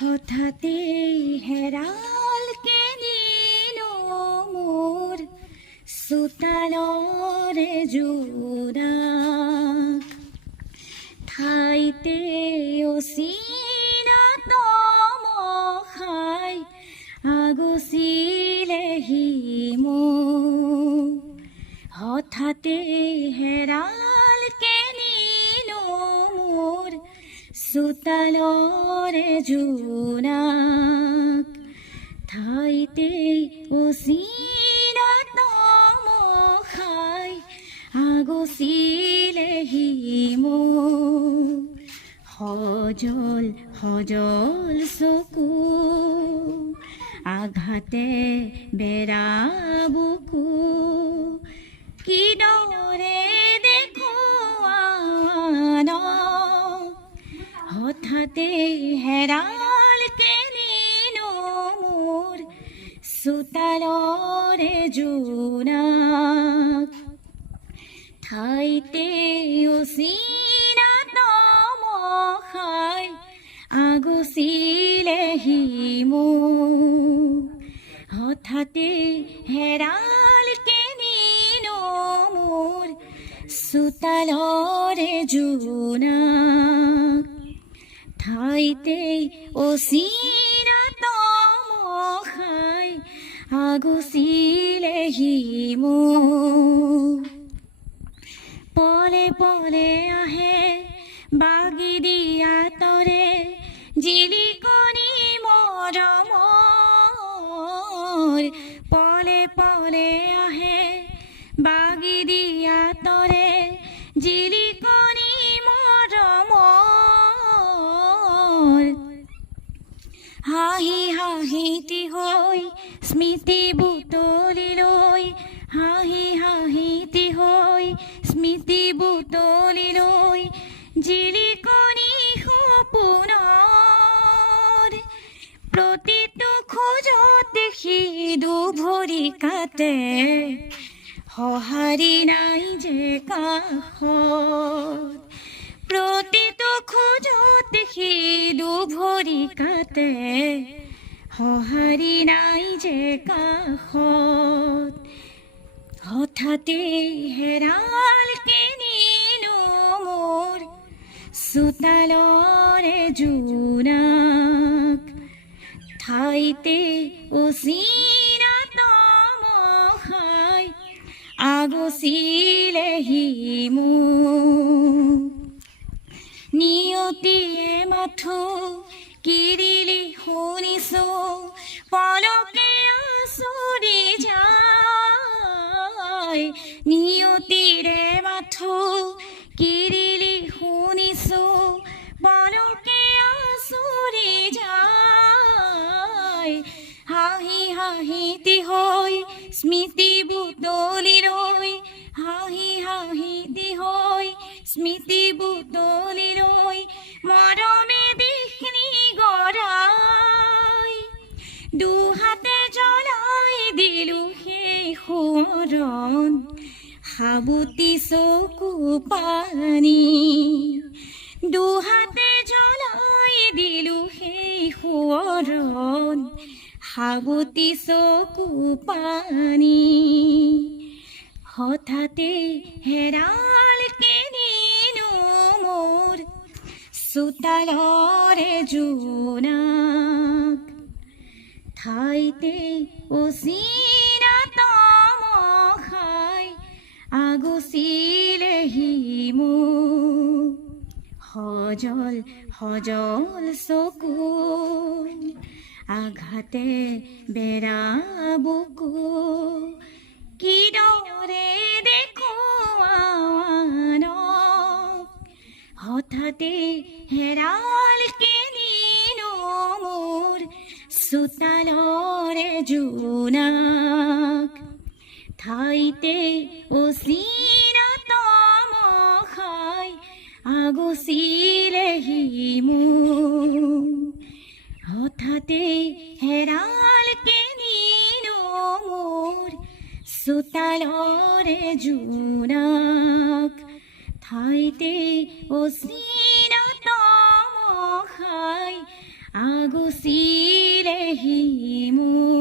হঠাতে হেৰাল কেনিনো মোৰ চোতালৰে জোৰা ঠাইতে অচিনাত মখাই আগচিলেহি মোক হঠাতে হেৰাল কেনিনো মোৰ চোতালৰে জোনাক ঠাইতে অচিনাত মখাই আগচিলেহি মোক সজল সজল চকু আঘাতে বেৰা বুকু কিদৰে দেখুৱান হঠাতে হেৰাল কেনিনো মোৰ চোতালৰে জোনাক ঠাইতে অচিনাত মখাই আগচিলেহি মোক হঠাতে হেৰাল কেনিনো মোৰ চোতালৰে জোনাক ঠাইতে অচিনাত মখাই আগচিলেহি মোক পলে পলে আহে বাগি দিয়া তৰে জিলিকনি মৰমৰ পলে পলে আহে বাগি দিয়া তৰে জিলিকনি মৰমৰ হাঁহি হাঁহিতি হৈ স্মৃতি বুটলি লৈ হাঁহি হাঁহিতি হৈ স্মৃতি বুটলি লৈ জিলিকনি সপোনৰ প্ৰতিটো খোজত দেখি দুভৰি কাটে সঁহাৰি নাই যে কাষত প্ৰতিটো খোজত দেখি দুভৰি কাটে সঁহাৰি নাই যে কাষত হঠাতে হেৰাল কেনিনো মোৰ চোতালৰে জোনাক ঠাইতে অচিনাত মখাই আগচিলেহি মোক নিয়তিয়ে মাথো কিৰিলি শুনিছো পলকে আচৰি যায় নিয়তিৰে মাথো কিৰিলি শুনিছো পলকে আচৰি যায় হাঁহি হাঁহিতি হৈ স্মৃতি বুটলি লৈ হাঁহি হাঁহিতি হৈ স্মৃতি বুটলি লৈ মৰমে দিখনি গৰাই দুহাতে জ্বলাই দিলো সেই সোঁৱৰণ সাবুতি চকু পানী দুহাতে জ্বলাই দিলো সেই সোঁৱৰণ সাবুতি চকু পানী হঠাতে হেৰাল কেনিনো মোৰ চোতালৰে জোনাক ঠাইতে অচিনাত মখাই আগচিলেহি মোক সজল সজল চকু আঘাতে বেৰা বুকু কিদৰে দেখুৱান হঠাতে হেৰাল কেনিনো মোৰ চোতালৰে জোনাক ঠাইতে অচিনাত মখাই আগচিলেহি মোক হঠাতে হেৰাল কেনিনো মোৰ চোতালৰে জোনাক ঠাইতে অচিনাত মখাই আগু চিৰেহি মোৰ